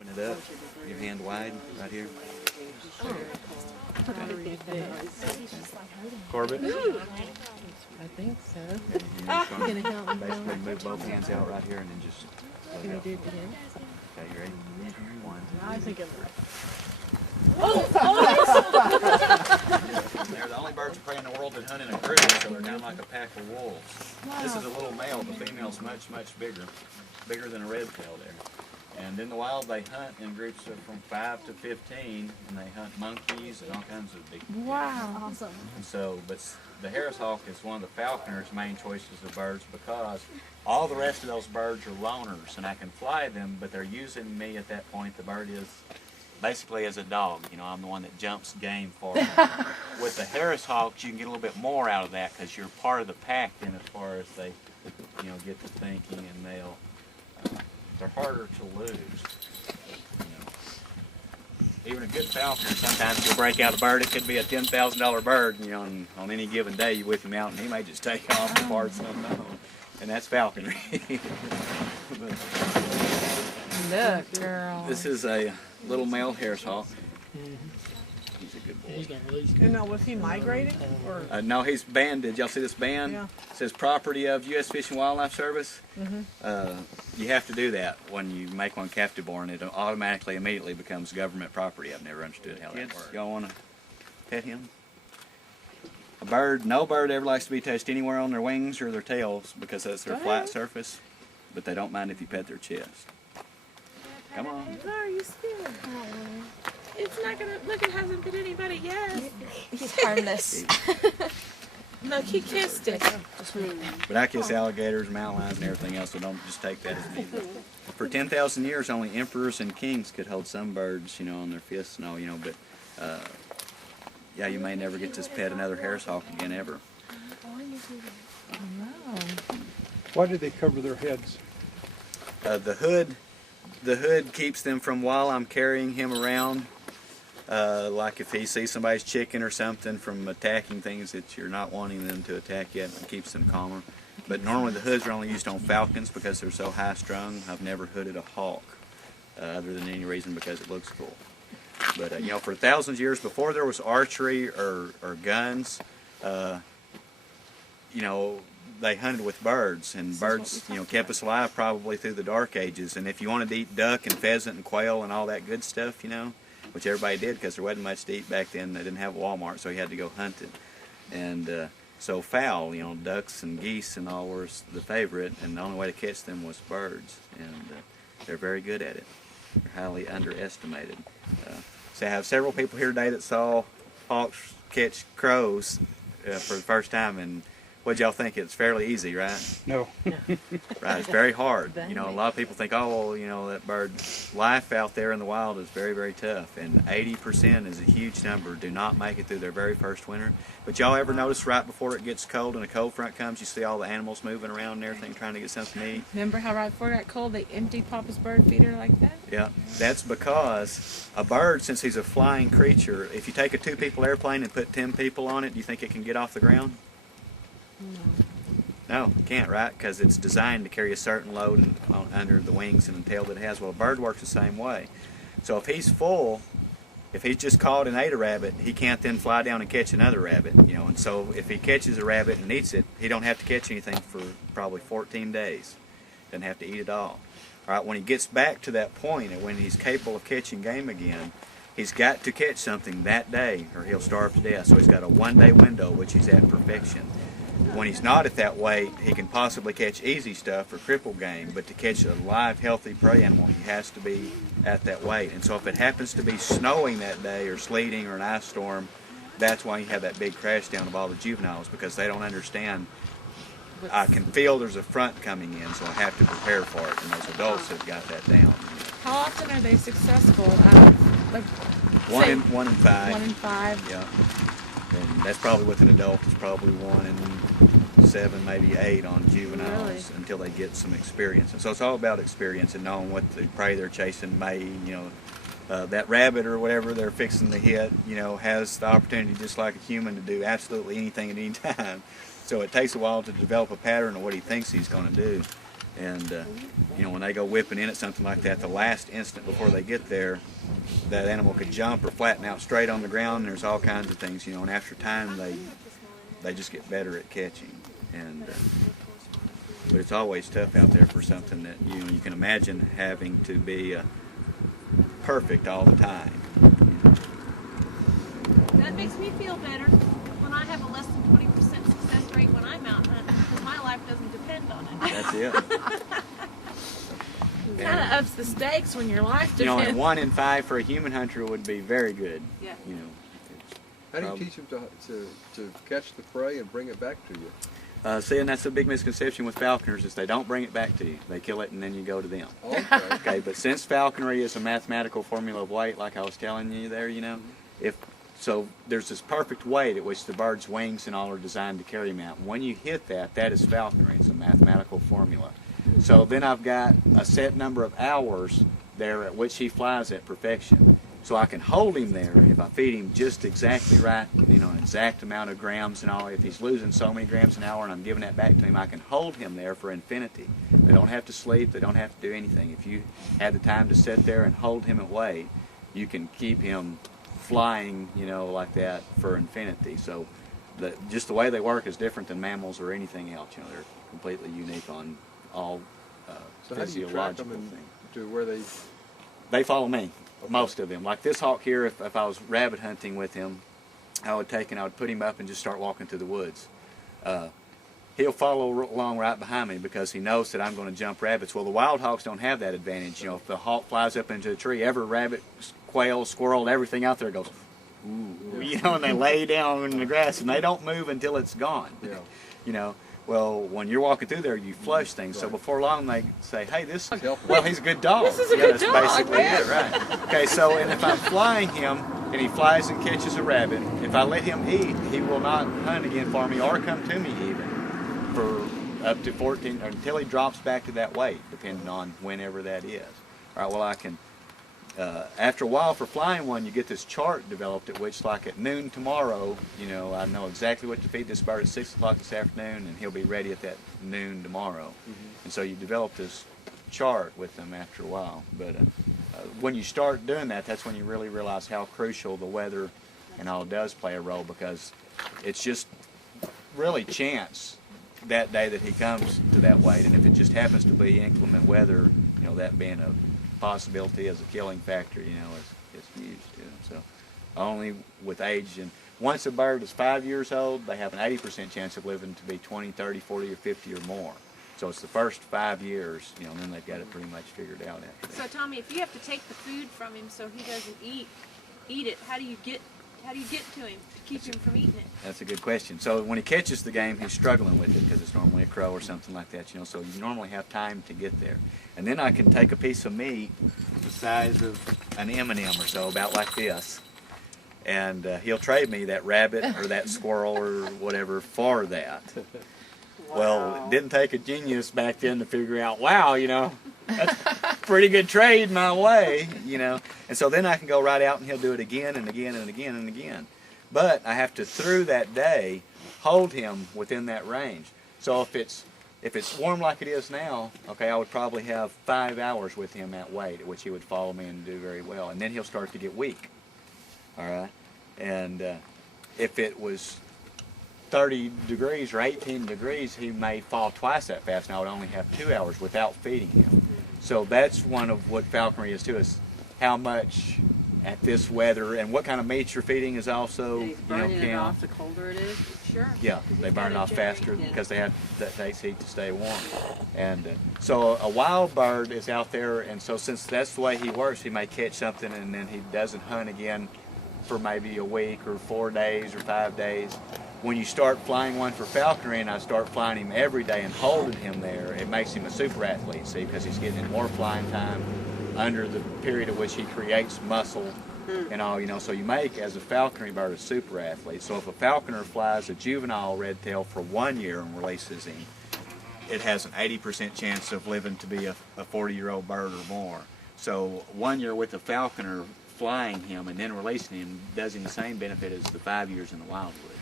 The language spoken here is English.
Open it up, your hand wide, right here. Okay. Corbett? I think so. You're going to basically move both hands out right here and then just let Can go. we do it again? Okay, you ready? One. I think I'm They're the only birds of prey in the world that hunt in a group, so they're kind of like a pack of wolves. This is a little male. The female's much, much bigger than a red tail there. And in the wild, they hunt in groups of from 5 to 15, and they hunt monkeys and all kinds of big. Wow. Awesome. And so, but the harris hawk is one of the falconer's main choices of birds because all the rest of those birds are loners, and I can fly them, but they're using me at that point. The bird is basically as a dog. You know, I'm the one that jumps game for them. With the harris hawks, you can get a little bit more out of that because you're part of the pack then as far as they, get to thinking, and they're harder to lose. Even a good falconer, sometimes you'll break out a bird. It could be a $10,000 bird, and on any given day you whip him out and he may just take off to parts unknown. And that's falconry. Look, girl. This is a little male harris hawk. He's a good boy. And now, was he migrating? Or? No, he's banded. Y'all see this band? Yeah. It says property of U.S. Fish and Wildlife Service. You have to do that when you make one captive born. It automatically, immediately becomes government property. I've never understood how that works. Y'all want to pet him? No bird ever likes to be touched anywhere on their wings or their tails because that's their flat surface, but they don't mind if you pet their chest. Come on. No, are you scared? It's not gonna look. It hasn't bit anybody yet. He's harmless. Look, he kissed it. But I kiss alligators, mountain lions, and everything else, so don't just take that as me. For 10,000 years, only emperors and kings could hold some birds, on their fists and all, but yeah, you may never get to pet another harris hawk again ever. Why do they cover their heads? The hood keeps them from, while I'm carrying him around, like if he sees somebody's chicken or something, from attacking things that you're not wanting them to attack yet, and keeps them calmer. But normally the hoods are only used on falcons because they're so high strung. I've never hooded a hawk other than any reason because it looks cool. But for thousands of years before there was archery or guns, they hunted with birds, and birds, kept us alive probably through the dark ages. And if you wanted to eat duck and pheasant and quail and all that good stuff, which everybody did because there wasn't much to eat back then. They didn't have Walmart, so you had to go hunt it. And so fowl, ducks and geese and all were the favorite, and the only way to catch them was birds. And they're very good at it. They're highly underestimated. So I have several people here today that saw hawks catch crows for the first time, and what'd y'all think? It's fairly easy, right? No. Right, it's very hard. A lot of people think, oh, well, that bird's life out there in the wild is very, very tough. And 80% is a huge number, do not make it through their very first winter. But y'all ever notice right before it gets cold and a cold front comes, you see all the animals moving around and everything trying to get something to eat? Remember how right before it got cold, they emptied Papa's bird feeder like that? Yeah, that's because a bird, since he's a flying creature, if you take a 2-people airplane and put 10 people on it, do you think it can get off the ground? No, it can't, right? Because it's designed to carry a certain load under the wings and the tail that it has. Well, a bird works the same way. So if he's full, if he's just caught and ate a rabbit, he can't then fly down and catch another rabbit, And so if he catches a rabbit and eats it, he don't have to catch anything for probably 14 days. Doesn't have to eat it all. All right, when he gets back to that point and when he's capable of catching game again, he's got to catch something that day or he'll starve to death. So he's got a 1-day window, which he's at perfection. When he's not at that weight, he can possibly catch easy stuff or cripple game, but to catch a live, healthy prey animal, he has to be at that weight. And so if it happens to be snowing that day or sleeting or an ice storm, that's why you have that big crash down of all the juveniles, because they don't understand, I can feel there's a front coming in, so I have to prepare for it, and those adults have got that down. How often are they successful? One in 5. 1 in 5? Yeah. And that's probably with an adult. It's probably 1 in 7, maybe 8 on juveniles until they get some experience. And so it's all about experience and knowing what the prey they're chasing may, that rabbit or whatever they're fixing to hit, has the opportunity just like a human to do absolutely anything at any time. So it takes a while to develop a pattern of what he thinks he's going to do. And you know, when they go whipping in at something like that, the last instant before they get there, that animal could jump or flatten out straight on the ground. There's all kinds of things, you know, and after time they just get better at catching. And but it's always tough out there for something that you can imagine having to be perfect all the time. That makes me feel better when I have a less than 20% success rate when I'm out hunting, because my life doesn't depend on it. That's it. Kind of ups the stakes when your life You know, depends. and 1 in 5 for a human hunter would be very good. Yeah. You know. How do you teach them to catch the prey and bring it back to you? See, and that's a big misconception with falconers is they don't bring it back to you. They kill it and then you go to them. Okay. Okay, but since falconry is a mathematical formula of weight, like I was telling you there, you know, so there's this perfect weight at which the bird's wings and all are designed to carry him out. And when you hit that, that is falconry. It's a mathematical formula. So then I've got a set number of hours there at which he flies at perfection. So I can hold him there if I feed him just exactly right, you know, an exact amount of grams and all. If he's losing so many grams an hour and I'm giving that back to him, I can hold him there for infinity. They don't have to sleep. They don't have to do anything. If you had the time to sit there and hold him at weight, you can keep him flying, you know, like that for infinity. So just the way they work is different than mammals or anything else. You know, they're completely unique on all So how do you track them physiological things. to where They follow me, most of them. Like this hawk here, if I was rabbit hunting with him, I would put him up and just start walking through the woods. He'll follow along right behind me because he knows that I'm going to jump rabbits. Well, the wild hawks don't have that advantage. You know, if the hawk flies up into a tree, every rabbit, quail, squirrel, everything out there goes, ooh, you know, and they lay down in the grass and they don't move until it's gone. Yeah. You know. Well, when you're walking through there, you flush things. So before long, they say, "Hey, he's a good dog." This is a good that's dog, basically man. it, right? Okay, so and if I'm flying him and he flies and catches a rabbit, if I let him eat, he will not hunt again for me or come to me even for up to 14 or until he drops back to that weight, depending on whenever that is. All right. Well, I can. After a while, for flying one, you get this chart developed at which, like at noon tomorrow, you know, I know exactly what to feed this bird at 6 o'clock this afternoon, and he'll be ready at that noon tomorrow. And so you develop this chart with them after a while. But when you start doing that, that's when you really realize how crucial the weather and all does play a role, because it's just really chance that day that he comes to that weight, and if it just happens to be inclement weather, you know, that being a possibility as a killing factor, you know, is huge too. So only with age, and once a bird is 5 years old, they have an 80% chance of living to be 20, 30, 40, or 50 or more. So it's the first 5 years, you know, and then they've got it pretty much figured out after So that. Tommy, if you have to take the food from him so he doesn't eat it, how do you get to him to keep him from eating it? That's a good question. So when he catches the game, he's struggling with it because it's normally a crow or something like that, you know, so you normally have time to get there. And then I can take a piece of meat the size of an M&M or so, about like this, and he'll trade me that rabbit or that squirrel or whatever for that. Wow. Well, it didn't take a genius back then to figure out, wow, you know, that's a pretty good trade my way, you know. And so then I can go right out and he'll do it again and again and again and again. But I have to, through that day, hold him within that range. So if it's warm like it is now, okay, I would probably have 5 hours with him at weight, at which he would follow me and do very well. And then he'll start to get weak, all right? And if it was 30 degrees or 18 degrees, he may fall twice that fast, and I would only have 2 hours without feeding him. So that's one of what falconry is too, is how much at this weather and what kind of meat you're feeding is also, He's burning it count. off the colder it is. Sure. Yeah, they burn it off faster Yeah. because they have that takes heat to stay warm. And so a wild bird is out there, and so since that's the way he works, he may catch something and then he doesn't hunt again for maybe a week or 4 days or 5 days. When you start flying one for falconry, and I start flying him every day and holding him there, it makes him a super athlete, see, because he's getting more flying time under the period of which he creates muscle and all, you know. So you make, as a falconry bird, a super athlete. So if a falconer flies a juvenile red-tail for 1 year and releases him, it has an 80% chance of living to be a 40-year-old bird or more. So 1 year with a falconer flying him and then releasing him does him the same benefit as the 5 years in the wildwood.